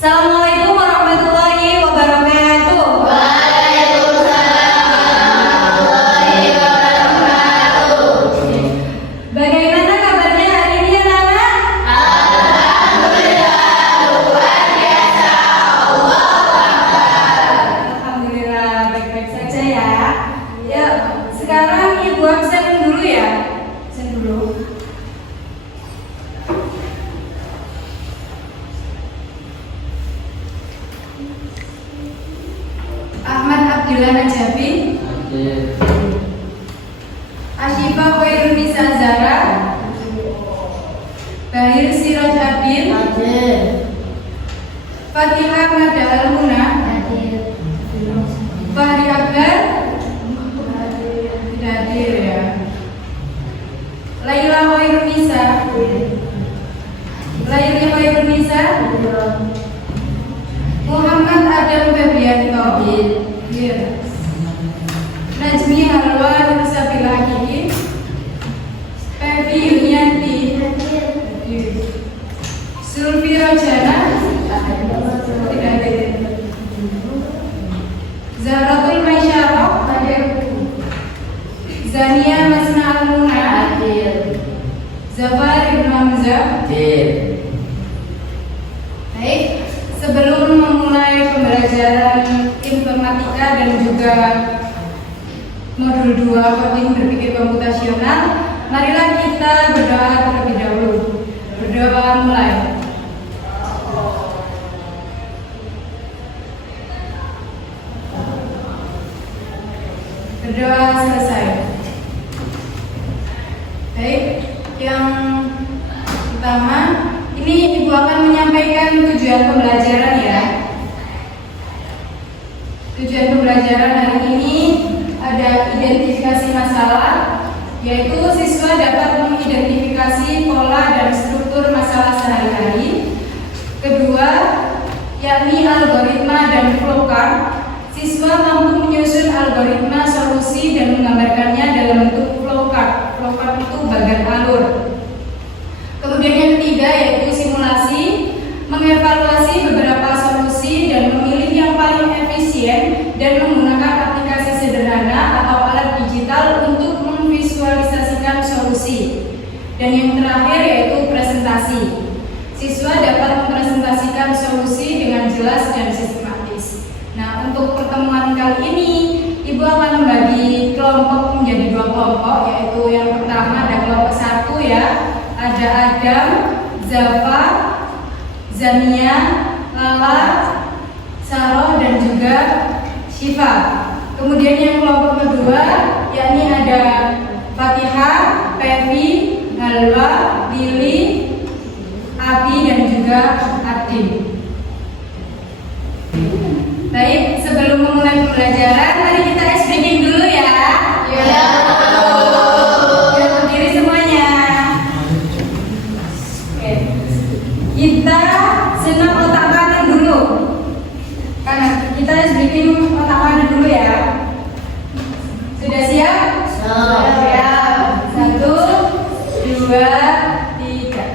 Assalamualaikum warahmatullahi wabarakatuh. Bagaimana kabarnya hari ini anak-anak? Alhamdulillah baik-baik saja ya. Ya, sekarang Ibu absen dulu ya. Absen dulu. Ahmad Abdullah Najabi, Ashifa Khairunisa Zara, Bahir Siraj Abdin, Fatihah Mada Al-Muna, Fahri Akbar, tidak hadir ya. Laila Khairunisa, Laila Khairunisa, Muhammad Adam Febrianto, Najmi Halwa Nursabila Hiki, Pevi Yunianti, Sulfi Rojana, tidak ada. Zahratul Maisyarah, Zania Masna Al-Muna, Zafar Ibn Hamzah. Baik, sebelum memulai pembelajaran informatika dan juga modul 2 coding berpikir komputasional, marilah kita berdoa terlebih dahulu. Berdoa mulai. Berdoa selesai. Baik, yang pertama, ini Ibu akan menyampaikan tujuan pembelajaran ya. Tujuan pembelajaran hari ini ada identifikasi masalah, yaitu siswa dapat mengidentifikasi pola dan struktur masalah sehari-hari. Kedua, yakni algoritma dan flowchart. Siswa mampu menyusun algoritma solusi dan menggambarkannya dalam bentuk flowchart. Flowchart itu bagan alur. Kemudian yang ketiga yaitu simulasi, mengevaluasi beberapa solusi dan memilih yang paling efisien dan menggunakan aplikasi sederhana atau alat digital untuk memvisualisasikan solusi. Dan yang terakhir yaitu presentasi. Siswa dapat mempresentasikan solusi dengan jelas dan sistematis. Nah, untuk pertemuan kali ini, Ibu akan membagi kelompok menjadi 2 kelompok, yaitu yang pertama ada kelompok 1 ya. Ada Adam, Zafa, Zania, Lala, Saroh dan juga Syifa. Kemudian yang kelompok kedua yakni ada Fatihah, Pevi, Halwa, Lili, Abi dan juga Adin. Baik, sebelum memulai pembelajaran, mari kita ice breaking dulu ya. Ya. Biar berdiri semuanya. Oke. Kita senam otak kanan dulu. Kanan. Kita ice breaking otak kanan dulu ya. Sudah siap? Siap. 1, 2, 3.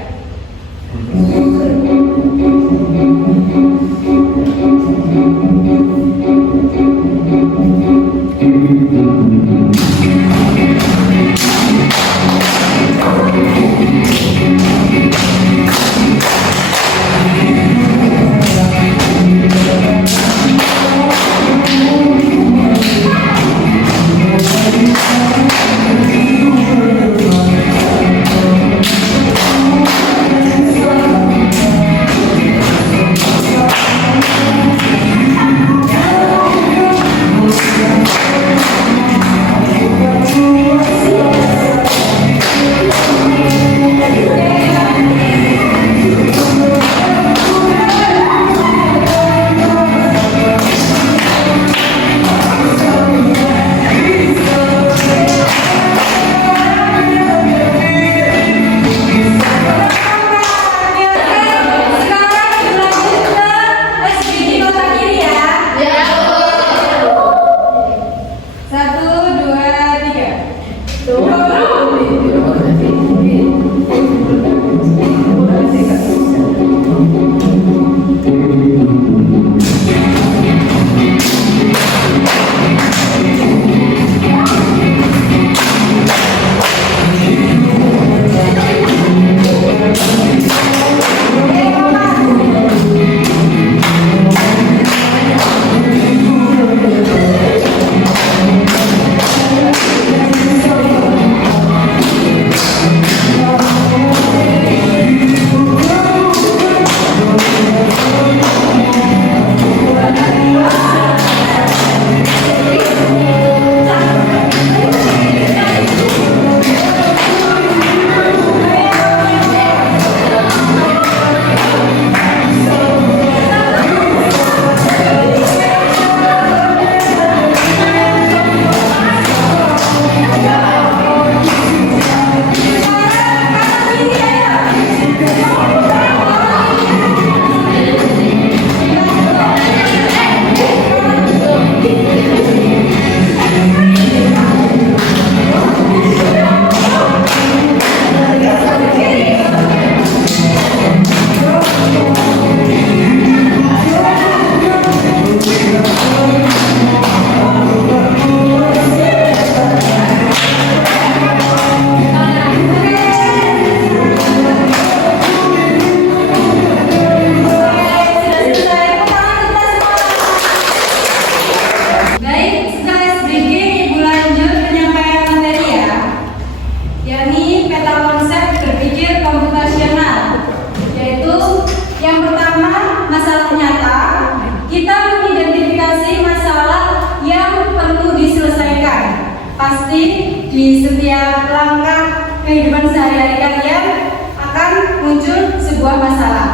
sebuah masalah.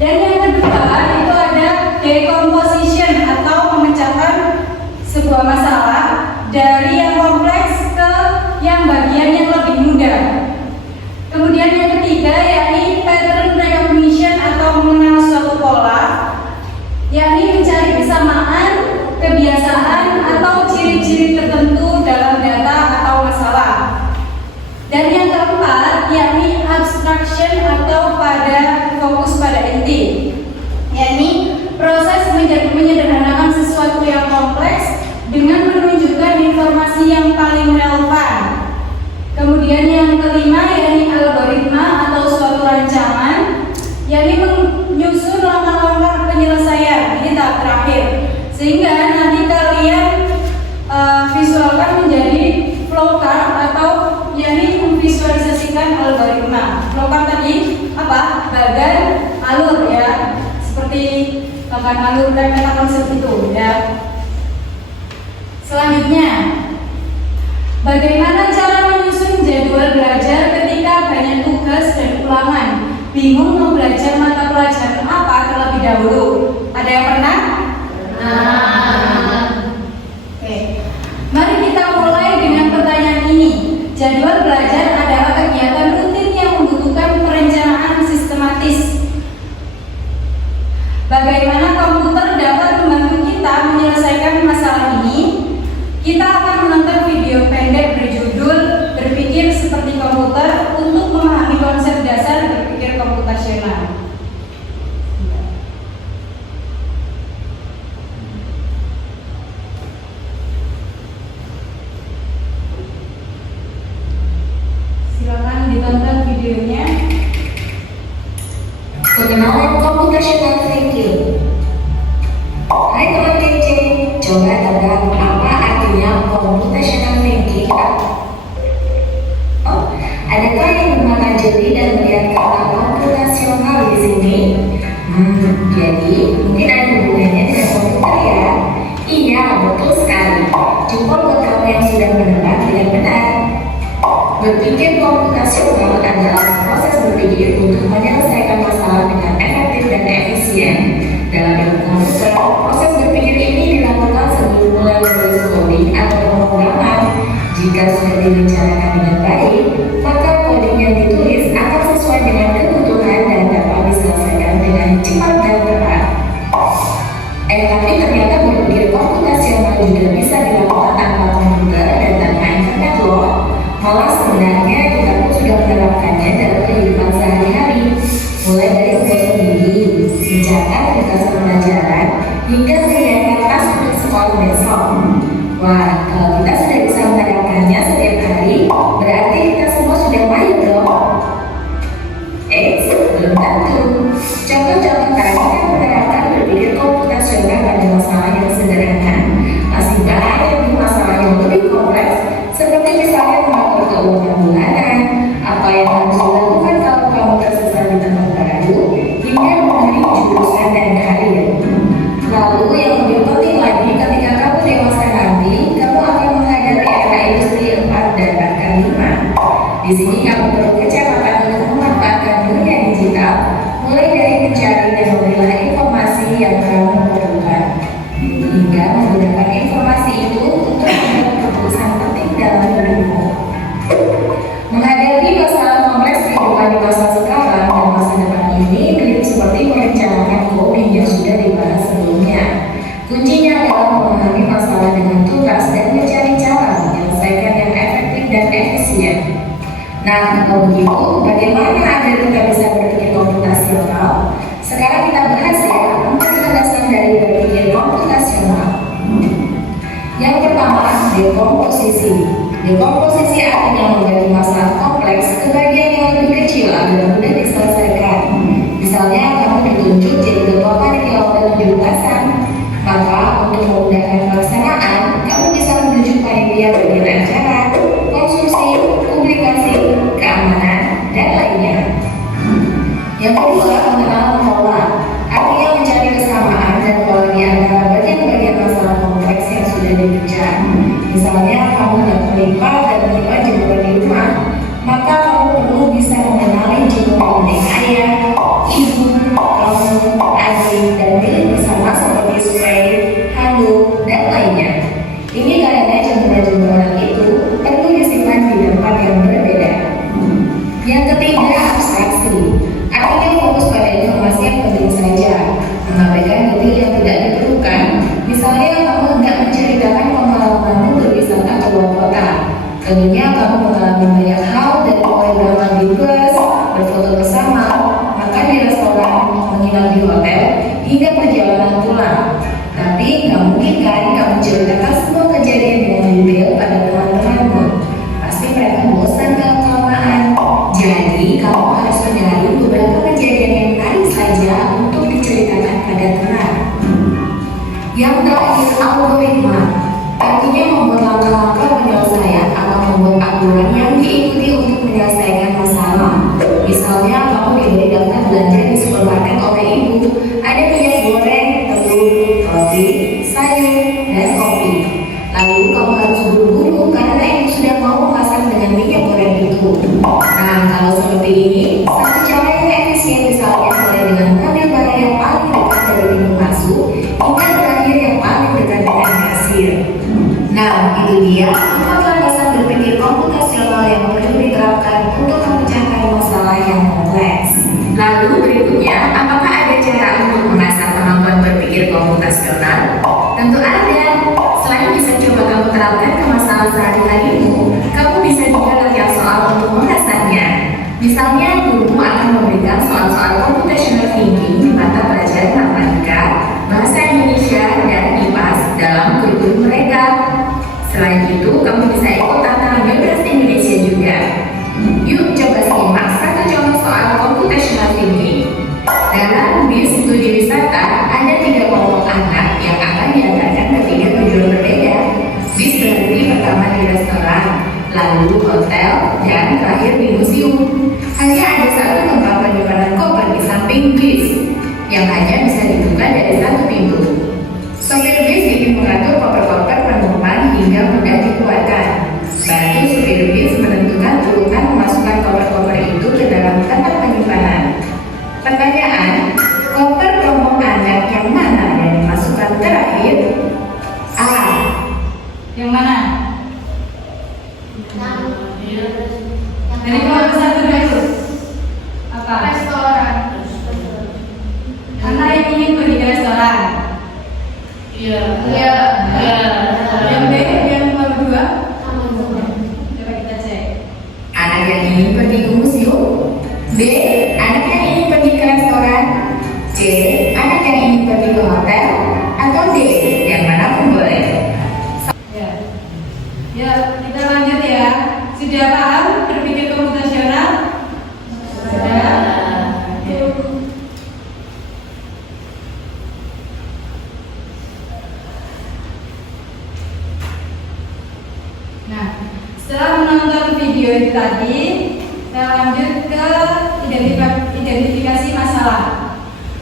Dan yang kedua itu ada decomposition atau memecahkan sebuah masalah dari yang kompleks ke yang bagian yang lebih mudah. Kemudian yang ketiga yakni pattern recognition atau mengenal suatu pola, yakni mencari kesamaan, kebiasaan atau ciri-ciri tertentu dalam data atau masalah. Dan yang keempat yakni abstraction atau fokus pada inti, yakni proses menyederhanakan sesuatu yang kompleks dengan menunjukkan informasi yang paling relevan. Kemudian yang kelima yakni algoritma atau suatu rancangan, yakni menyusun langkah-langkah penyelesaian. Ini tahap terakhir, sehingga nanti kalian visualkan menjadi flowchart atau yakni memvisualisasikan algoritma. Flowchart tadi apa? Bagan alur ya, seperti bagan alur dan peta konsep itu ya. Selanjutnya, bagaimana cara menyusun jadwal belajar ketika banyak tugas dan ulangan? Bingung mau belajar mata pelajaran apa terlebih dahulu? Ada yang pernah? Oke. Mari kita mulai dengan pertanyaan ini. Jadwal belajar adalah kegiatan rutin yang membutuhkan perencanaan sistematis. Bagaimana komputer dapat membantu kita menyelesaikan masalah ini? Kita akan menonton video pendek berjudul Berpikir Seperti Komputer untuk memahami konsep dasar berpikir komputasional. Silakan ditonton videonya. Pengenalan computational thinking. Hai teman TC, coba tebak apa artinya computational thinking? Adakah yang mengajari dan melihat kata komputasional di sini? Jadi mungkin ada hubungannya dengan komputer ya? Iya, betul sekali. Coba buat kamu yang sudah menebak dengan benar. Berpikir komputasional adalah proses berpikir untuk menyelesaikan masalah dengan efektif dan efisien. Dalam ilmu komputer, proses berpikir ini dilakukan sebelum mulai menulis coding atau pemrograman. Jika sudah direncanakan dengan baik, maka coding yang ditulis akan sesuai dengan kebutuhan dan dapat diselesaikan dengan cepat dan tepat. Tapi ternyata berpikir komputasional juga bisa dilakukan tanpa komputer dan tanpa internet loh. Malah sebenarnya kita pun sudah menerapkannya dalam kehidupan sehari-hari, mulai dari tugas sendiri, mencatat tugas pelajaran, hingga menyiapkan tas untuk sekolah besok. Wah, kalau kita sudah bisa menerapkannya setiap hari, berarti kita semua sudah mahir dong. Belum tentu. Contoh-contoh tadi kan menerapkan berpikir komputasional pada masalah yang sederhana, masih banyak di masalah yang lebih kompleks, seperti misalnya mengatur keuangan bulanan, apa yang harus dilakukan kalau kamu tersesat di tempat baru, hingga memilih jurusan dan karir. Lalu yang lebih penting lagi, ketika kamu dewasa nanti, kamu akan menghadapi era industri 4 dan bahkan 5. Di sini kamu perlu kecepatan untuk memanfaatkan dunia digital, mulai dari mencari dan memilah informasi yang kamu perlukan, hingga menggunakan informasi itu untuk membuat keputusan penting dalam hidupmu. Menghadapi masalah kompleks kehidupan di masa sekarang dan masa depan ini mirip seperti merencanakan coding yang sudah dibahas sebelumnya. Kuncinya adalah memahami masalah dengan tuntas dan mencari cara menyelesaikan yang efektif dan efisien. Nah, kalau begitu, bagaimana agar kita bisa berpikir komputasional? Sekarang kita bahas ya 4 landasan dari berpikir komputasional. Yang pertama, dekomposisi. Dekomposisi artinya membagi masalah kompleks ke bagian yang lebih kecil agar mudah diselesaikan. Misalnya, kamu ditunjuk jadi ketua panitia lomba 17-an. Maka, untuk memudahkan pelaksanaan, kamu bisa menunjuk panitia bagian acara, konsumsi, publikasi, keamanan, dan lainnya. Yang kedua, mengenal pola. Artinya mencari kesamaan dan pola di antara bagian-bagian masalah kompleks yang sudah dikejar. Misalnya, kamu tidak melipat dan menyimpan jemuran di rumah, maka kamu perlu bisa mengenali jemuran milik ayah, menginap di hotel hingga perjalanan pulang. Tapi nggak mungkin kan kamu ceritakan semua kejadian dengan detail pada teman-temanmu. Pasti mereka bosan kalau kelamaan. Jadi kamu harus mencari beberapa kejadian yang menarik saja untuk diceritakan pada teman. Yang terakhir, algoritma. Artinya membuat langkah-langkah penyelesaian atau membuat aturan yang diikuti untuk menyelesaikan masalah. Misalnya kamu diberi daftar belanja di supermarket oleh ibu. Ada minyak goreng, telur, roti, sayur, dan kopi. Lalu kamu harus buru-buru karena ibu sudah mau memasak dengan minyak goreng itu. Nah, kalau seperti ini, satu cara yang efisien misalnya mulai dengan mengambil barang yang paling dekat dari pintu masuk hingga terakhir yang paling dekat dengan kasir. Nah, itu dia 4 dasar berpikir komputasional yang perlu diterapkan untuk memecahkan masalah yang kompleks. Lalu berikutnya, apakah ada cara untuk mengasah kemampuan berpikir komputasional? Tentu ada. Selain bisa coba kamu terapkan ke masalah sehari-harimu, kamu bisa juga latihan soal untuk mengasahnya. Misalnya, gurumu akan memberikan soal-soal computational thinking di mata pelajaran matematika, bahasa Indonesia, dan IPAS dalam kurikulum mereka. Selain itu, kamu bisa ikut tantangan bebas Indonesia juga. Yuk coba simak satu contoh soal computational thinking. Dalam bis studi wisata, ada 3 kelompok anak yang akan diantarkan ke 3 tujuan berbeda. Bis berhenti pertama di restoran, lalu hotel, dan terakhir di museum. Hanya ada satu tempat penyimpanan koper di samping bis, yang hanya bisa dibuka dari satu pintu. Sopir bis ingin mengatur koper-koper penumpang hingga mudah dikeluarkan. Bantu supir bis menentukan urutan memasukkan koper-koper itu ke dalam tempat penyimpanan. Pertanyaan, koper kelompok anak yang mana yang dimasukkan terakhir? A. Yang mana? Dari kelompok 1 dulu. Apa? Restoran. Anak yang ingin pergi ke restoran. Iya. Yang B, yang nomor 2. Coba kita cek. Anak yang ingin pergi ke museum. B. Anak yang ingin pergi ke restoran. C. Anak yang ingin pergi ke hotel. Atau D. Yang manapun boleh. Ya, kita lanjut ya. Sudah paham berpikir komputasional? Sudah. Nah, setelah menonton video itu tadi, kita lanjut ke identifikasi masalah.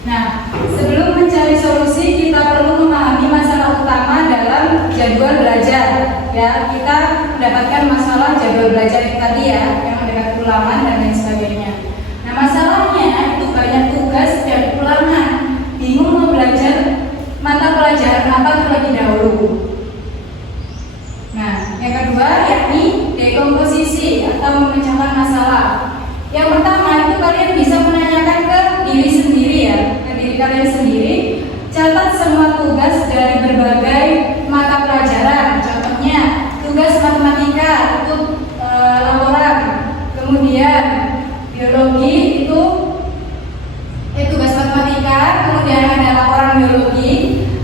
Nah, sebelum mencari solusi, kita perlu memahami masalah utama dalam jadwal belajar. Ya, kita mendapatkan masalah jadwal belajar itu tadi ya, yang mendekati ulangan dan lain sebagainya. Nah, masalahnya itu banyak tugas dan ulangan. Bingung mau belajar mata pelajaran apa terlebih dahulu. Nah, yang kedua yakni dekomposisi atau memecahkan masalah. Yang pertama itu kalian bisa menanyakan ke diri sendiri ya, ke diri kalian sendiri. Catat semua tugas dari berbagai mata pelajaran. Contohnya tugas matematika itu laporan, kemudian biologi itu tugas matematika, kemudian ada laporan biologi,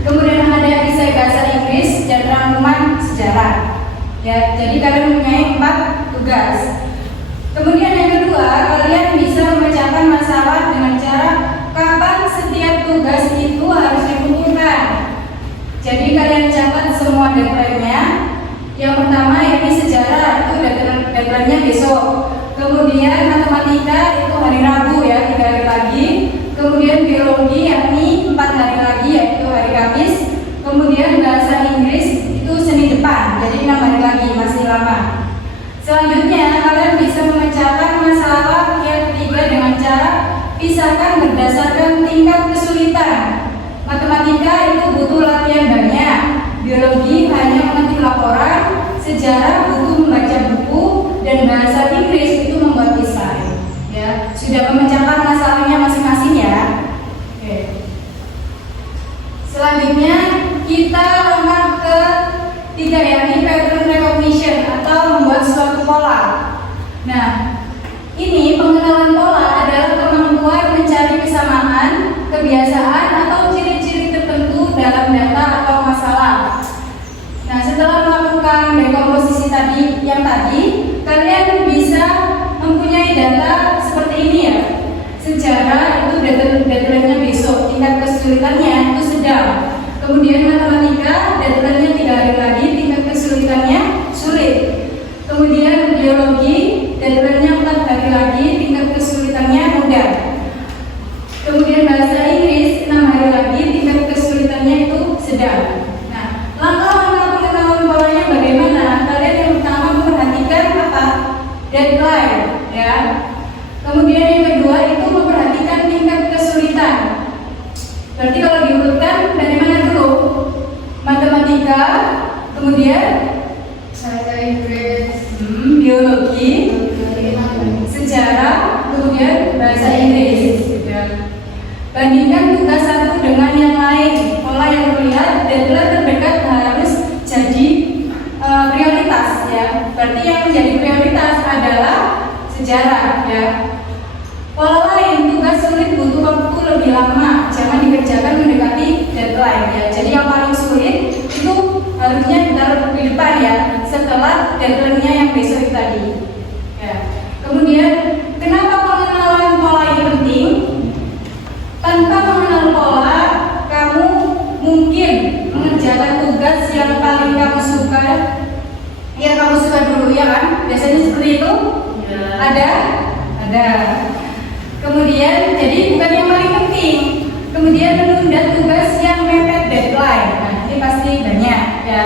kemudian ada esai bahasa Inggris dan rangkuman sejarah. Ya, jadi kalian mempunyai 4 tugas. Kemudian yang kedua, kalian bisa memecahkan masalah dengan cara kapan setiap tugas itu harus dikumpulkan. Jadi kalian catat semua deadline-nya. Yang pertama yakni sejarah, itu deadline-nya besok. Kemudian matematika itu hari Rabu ya, 3 hari lagi. Kemudian biologi yakni 4 hari lagi yaitu hari Kamis. Kemudian bahasa Inggris itu Senin depan, jadi 6 hari lagi, masih lama. Selanjutnya kalian bisa memecahkan masalah yang ketiga dengan cara pisahkan berdasarkan tingkat kesulitan. Matematika itu butuh latihan banyak, biologi hanya mengetik laporan, sejarah butuh membaca buku, dan bahasa Inggris itu membuat esai. Ya, sudah memecahkan masalahnya masing-masing ya. Oke. Selanjutnya kita langkah ke 3 yakni pattern recognition atau membuat suatu pola. Nah, ini pengenalan pola adalah kemampuan mencari kesamaan, itu deadline-nya besok, tingkat kesulitannya itu sedang. Kemudian matematika, deadline-nya 3 hari lagi, tingkat kesulitannya sulit. Kemudian biologi, deadline-nya 4 hari lagi, tingkat kesulitannya mudah. Kemudian bahasa Inggris 6 hari lagi, tingkat kesulitannya itu sedang. Nah, langkah-langkah pengetahuan polanya bagaimana? Kalian yang pertama memperhatikan apa? Deadline, ya. Kemudian yang kedua itu memperhatikan tingkat kesulitan. Berarti kalau diurutkan dari mana dulu? Matematika, kemudian Bahasa Inggris. Biologi, sejarah, kemudian bahasa Inggris. Bandingkan tugas satu dengan yang lain. Pola yang terlihat, deadline terdekat harus jadi prioritas, ya. Berarti yang menjadi prioritas adalah sejarah, ya. Pola lain, tugas sulit butuh waktu lebih lama, jangan dikerjakan mendekati deadline, ya. Jadi yang paling sulit itu harusnya ditaruh di depan, ya, setelah deadline-nya yang besok tadi, ya. Kemudian kenapa pengenalan pola ini penting? Tanpa mengenal pola, kamu mungkin mengerjakan tugas yang paling kamu suka, yang kamu suka dulu, ya kan? Biasanya seperti itu. Ya. Ada. Kemudian, jadi bukan yang paling penting. Kemudian menunda tugas yang mepet deadline. Nah, ini pasti banyak, ya.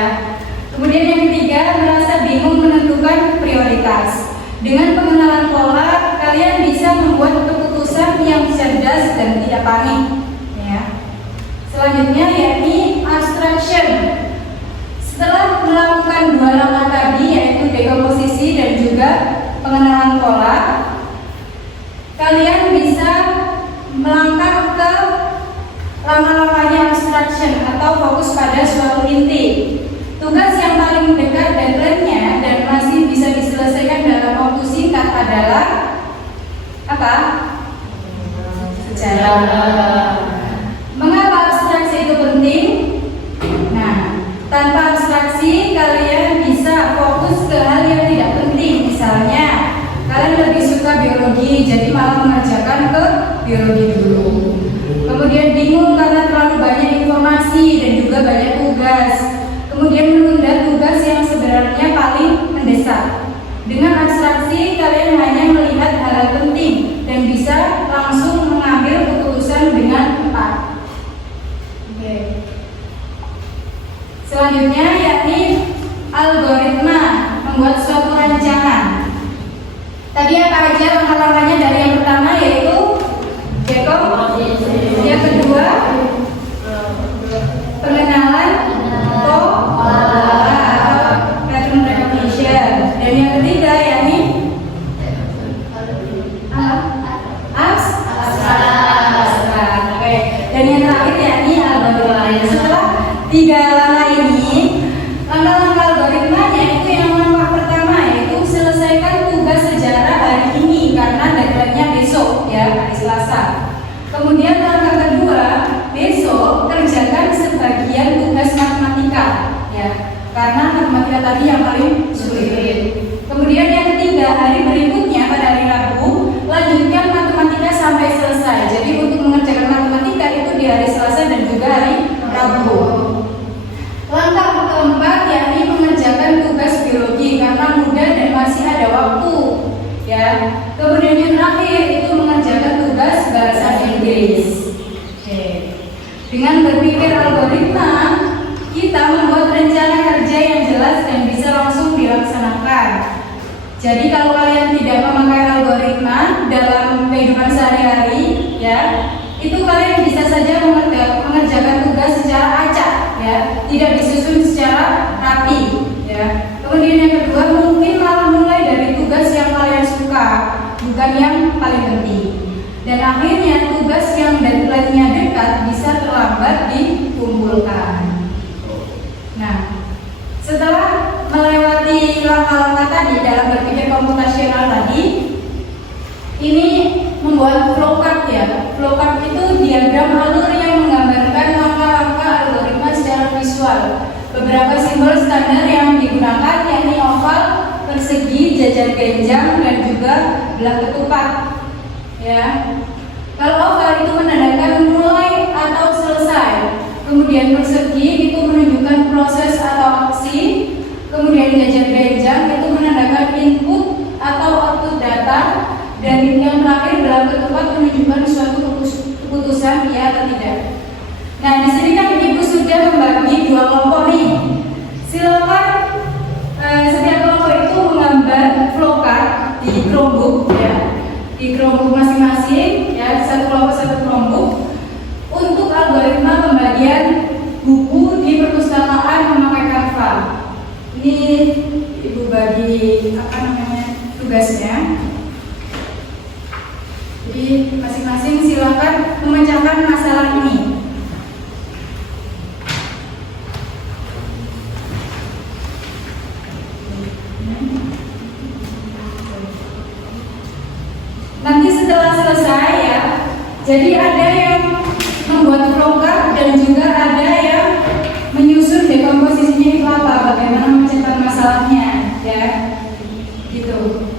Kemudian yang ketiga, merasa bingung menentukan prioritas. Dengan pengenalan pola, kalian bisa membuat keputusan yang cerdas dan tidak panik, ya. Selanjutnya yakni abstraction. Setelah melakukan 2 langkah tadi, yaitu dekomposisi dan juga pengenalan pola, kalian bisa melangkah ke lama-lamanya abstraction atau fokus pada suatu inti. Tugas yang paling dekat deadline-nya dan masih bisa diselesaikan dalam waktu singkat adalah apa? Sejarah. Mengapa abstraksi itu penting? Nah, tanpa abstraksi kalian bisa fokus ke hal yang tidak penting. Misalnya, kalian lebih suka biologi, jadi malah mengerjakan ke biologi dulu. Kemudian bingung karena terlalu banyak informasi dan juga banyak tugas. Kemudian menunda tugas yang sebenarnya paling mendesak. Dengan abstraksi, kalian hanya melihat hal penting dan bisa langsung mengambil keputusan dengan tepat. Oke. Selanjutnya yakni algoritma, membuat suatu rancangan. Tadi apa aja langkah-langkahnya? Dari yang pertama yaitu dekomposisi, yang kedua pengenalan pola atau pattern recognition, dan yang ketiga yakni abstrak. Oke. Dan yang terakhir yakni algoritma. Setelah 3 langkah ini, langkah-langkah algoritmanya itu yang langkah pertama yaitu selesaikan tugas sejarah hari ini karena deadline-nya besok, ya, hari Selasa. Kemudian langkah kedua, besok kerjakan sebagian tugas matematika, ya, karena matematika tadi yang paling sulit. Kemudian yang ketiga, hari berikutnya pada hari Rabu lanjutkan matematika sampai selesai. Jadi untuk mengerjakan matematika itu di hari Selasa dan juga hari Rabu. Langkah keempat yakni mengerjakan tugas biologi karena mudah dan masih ada waktu, ya. Kemudian yang terakhir itu mengerjakan tugas bahasa Inggris. Oke. Dengan berpikir algoritma, kita membuat rencana kerja yang jelas dan bisa langsung dilaksanakan. Jadi kalau kalian tidak memakai algoritma dalam kehidupan sehari-hari, ya, itu kalian bisa saja mengerjakan tugas secara acak, ya, tidak disusun secara rapi, ya. Kemudian yang kedua, mungkin malah mulai dari tugas yang kalian suka, bukan yang paling penting. Dan akhirnya tugas yang deadline-nya dekat bisa terlambat dikumpulkan. Nah, setelah melewati langkah-langkah tadi dalam berpikir komputasional tadi, ini membuat flowchart, ya. Flowchart itu diagram alur yang menggambarkan langkah-langkah algoritma secara visual. Beberapa simbol standar yang digunakan yakni oval, persegi, jajar genjang, dan juga belah ketupat, ya. Kalau oval itu menandakan mulai atau selesai. Kemudian persegi itu menunjukkan proses atau aksi. Kemudian jajar genjang itu menandakan input atau output data. Dan yang terakhir dalam ketupat menunjukkan suatu keputusan ya atau tidak. Nah, di sini kan Ibu sudah membagi dua kelompok nih. Silakan setiap kelompok itu menggambar flowchart di Chromebook ya, di Chromebook masing-masing ya, satu Chromebook untuk algoritma pembagian buku di perpustakaan memakai Canva. Ini Ibu bagi tugasnya. Jadi masing-masing silakan memecahkan masalah ini. Nanti setelah selesai ya, jadi ada yang membuat flowchart dan juga ada yang menyusun dekomposisinya itu apa, bagaimana memecahkan masalahnya ya, gitu.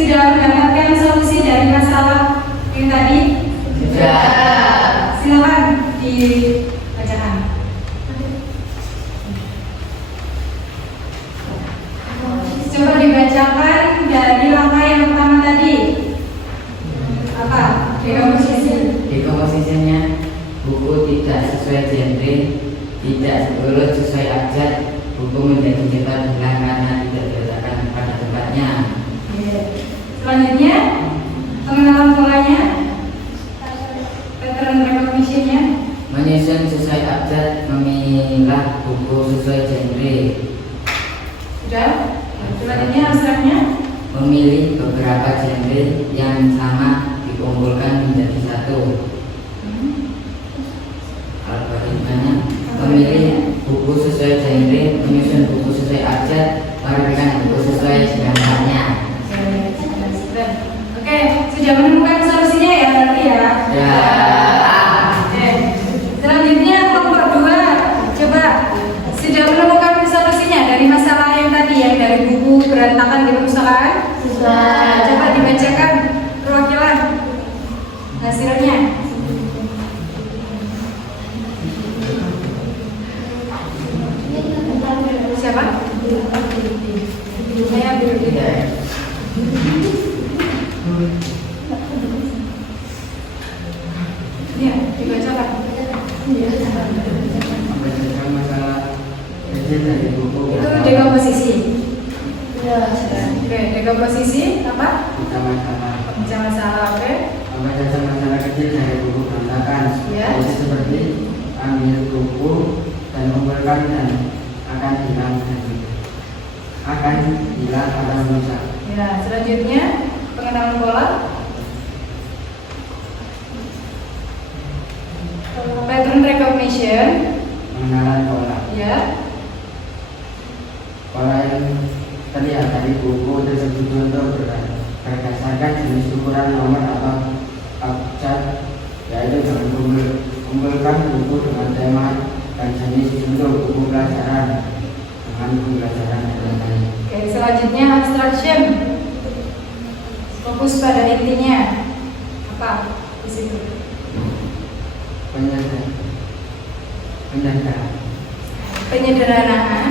sudah mendapatkan solusi dari masalah yang tadi? Sudah. Silakan dibacakan. Coba dibacakan dari langkah yang pertama tadi. Apa? Dekomposisi. Dekomposisinya, buku tidak sesuai genre, tidak urut sesuai abjad, buku menjadi cepat hilang karena tidak diletakkan pada tempatnya. Selanjutnya, pengenalan polanya, pattern recognition-nya. Menyusun sesuai abjad, memilah buku sesuai genre. Sudah. Selanjutnya abstraknya. Memilih beberapa genre yang sama dikumpulkan menjadi satu. Algoritmanya, memilih buku sesuai genre, menyusun buku sesuai abjad, menerbitkan buku sesuai gambarnya. Oke, sudah menemukan solusinya ya berarti ya? Ya. Oke. Selanjutnya kelompok 2. Coba sudah menemukan solusinya dari masalah yang tadi yang dari buku berantakan di perpustakaan? Sudah. Coba dibacakan perwakilan hasilnya. Siapa? Saya Tidak. Iya, dibacakan. Membacakan masalah kecil dari buku Itu dekomposisi. Oke, dekomposisi apa? Pertama-tama Pecah masalah, oke. membacakan masalah kecil dari buku berantakan. Ya. Jadi seperti ambil buku dan kumpulkan dan akan hilang pada rusak. Ya, selanjutnya pengenalan pola. Pattern recognition. Pengenalan pola. Ya. Pola yang terlihat dari buku tersebut untuk berdasarkan jenis ukuran nomor atau abjad, yaitu dengan kumpulkan buku dengan tema dan jenis untuk buku pelajaran dengan buku pelajaran yang lain. Oke, selanjutnya abstraction. Fokus pada intinya. Apa di situ? Penyederhanaan.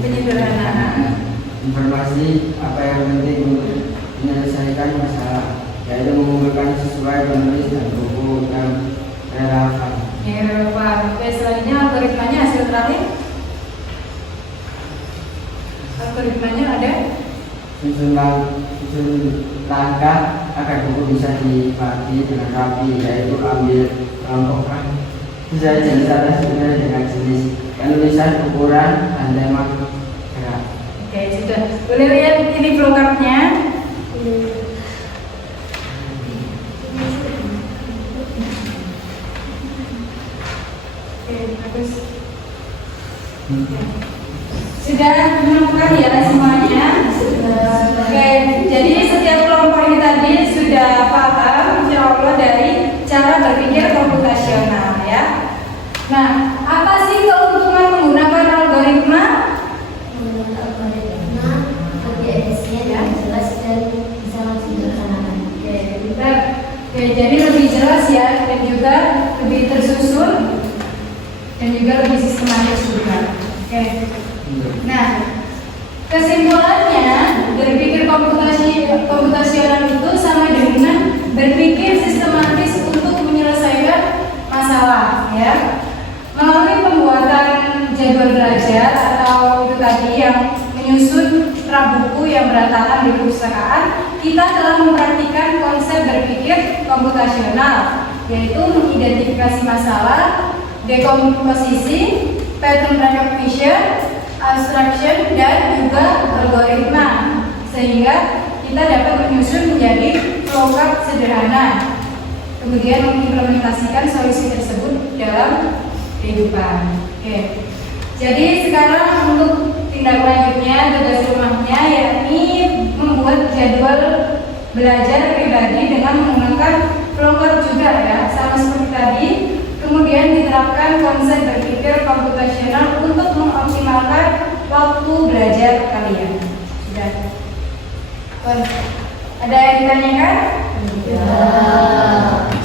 Penyederhanaan. Informasi apa yang penting untuk menyelesaikan masalah, yaitu mengumpulkan sesuai penulis dan buku yang relevan. Yang relevan. Oke, selanjutnya algoritmanya hasil terakhir. Algoritmanya ada. Susun langkah agar buku bisa dibagi dengan rapi, yaitu ambil kelompokkan sesuai jenis atas dengan jenis penulisan, ukuran, dan tema gerak. Oke, sudah. Boleh lihat ini flowchartnya. Oke, bagus. Sudah menemukan ya semuanya. Oke, jadi setiap kelompok ini tadi sudah paham insya Allah dari cara berpikir komputasional ya. Nah, apa sih keuntungan menggunakan algoritma? Oke, jadi lebih jelas ya dan juga lebih tersusun dan juga lebih sistematis juga. Oke. Nah, kesimpulannya berpikir komputasional itu sama dengan berpikir sistematis untuk menyelesaikan masalah ya. Melalui pembuatan jadwal belajar atau itu tadi yang menyusun rak buku yang berantakan di perpustakaan, kita telah mempraktikkan konsep berpikir komputasional, yaitu mengidentifikasi masalah, dekomposisi, pattern recognition, abstraction, dan juga algoritma, sehingga kita dapat menyusun menjadi flowchart sederhana, kemudian mengimplementasikan solusi tersebut dalam kehidupan. Oke. Jadi sekarang untuk tindak lanjutnya, tugas rumahnya yakni membuat jadwal belajar pribadi dengan menggunakan flowchart juga ya, sama seperti tadi. Kemudian diterapkan konsep berpikir komputasional untuk mengoptimalkan waktu belajar kalian. Sudah Ada yang ditanyakan?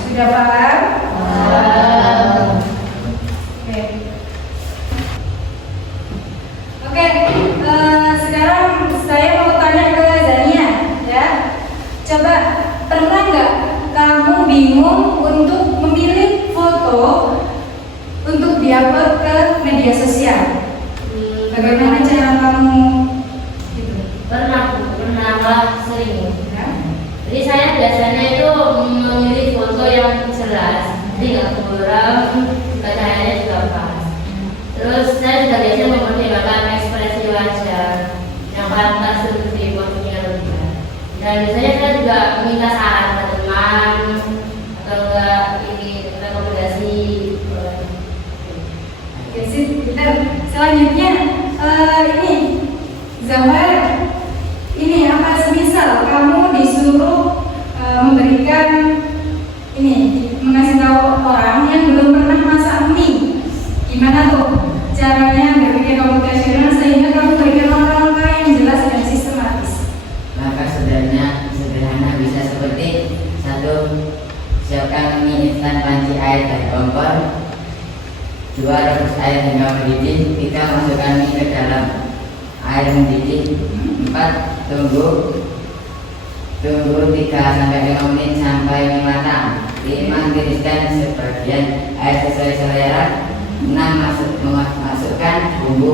Sudah paham? Oke. Oke, sekarang saya mau tanya ke Zania, ya. Coba, pernah nggak kamu bingung untuk memilih foto untuk diupload ke media sosial? Bagaimana cara kamu? Gitu. Pernah malah sering. Ya? Jadi saya biasanya itu memilih foto yang jelas, jadi nggak buram, juga cahayanya juga pas. Terus saya juga biasanya mempertimbangkan ekspresi wajah yang pantas untuk difotonya lebih. Dan biasanya saya juga meminta saran ke teman atau enggak ini rekomendasi. Oke, sip. Selanjutnya ini Zahar, ini apa semisal kamu disuruh memberikan ini, mengasih tahu orang yang belum pernah masak mie, gimana tuh caranya berpikir komputasional sehingga kamu berikan langkah-langkah yang jelas dan sistematis? Maka sederhana bisa seperti: 1. Siapkan mie instan panci air dan kompor. 2. Rebus air hingga mendidih. 3. Masukkan mie ke dalam air mendidih. 4. Tunggu 3-5 menit sampai mie matang. 5. Tiriskan sebagian air sesuai selera. 6. Masukkan bumbu,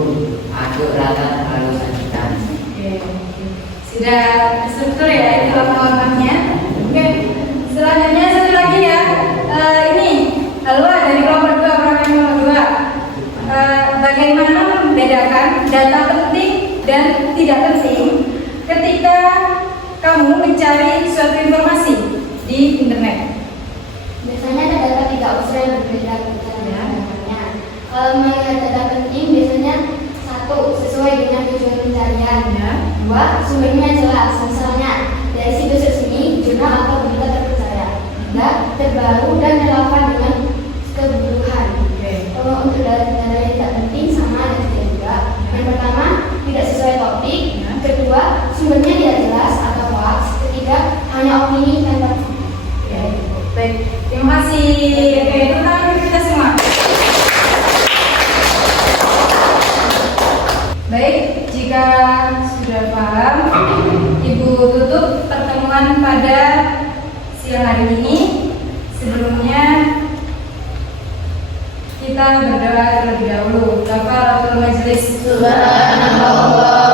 aduk rata lalu sajikan. Oke. Sudah struktur ya itu langkah-langkahnya. Oke. Selanjutnya satu lagi ya. Ini Alwa dari kelompok 2, program kelompok 2. Bagaimana membedakan data penting dan tidak penting ketika kamu mencari suatu informasi di internet? Biasanya ada data 3 unsur yang berbeda katanya. Kalau melihat data penting biasanya 1. Sesuai dengan tujuan pencarian. 2. Sumbernya jelas, misalnya dari situs resmi, jurnal atau berita terpercaya. 3. Terbaru dan relevan dengan kebutuhan. Kalau untuk data yang tidak penting sama ada 3 juga. Yang pertama, tidak sesuai topik. Kedua, sumbernya tidak jelas atau hoax. Ketiga, hanya opini tanpa bukti. Baik, terima kasih. Oke, itu tangan kita semua. Baik, jika sudah paham, Ibu tutup pertemuan pada siang hari ini. Sebelumnya kita berdoa terlebih dahulu. Kafaratul majelis. Subhanallah.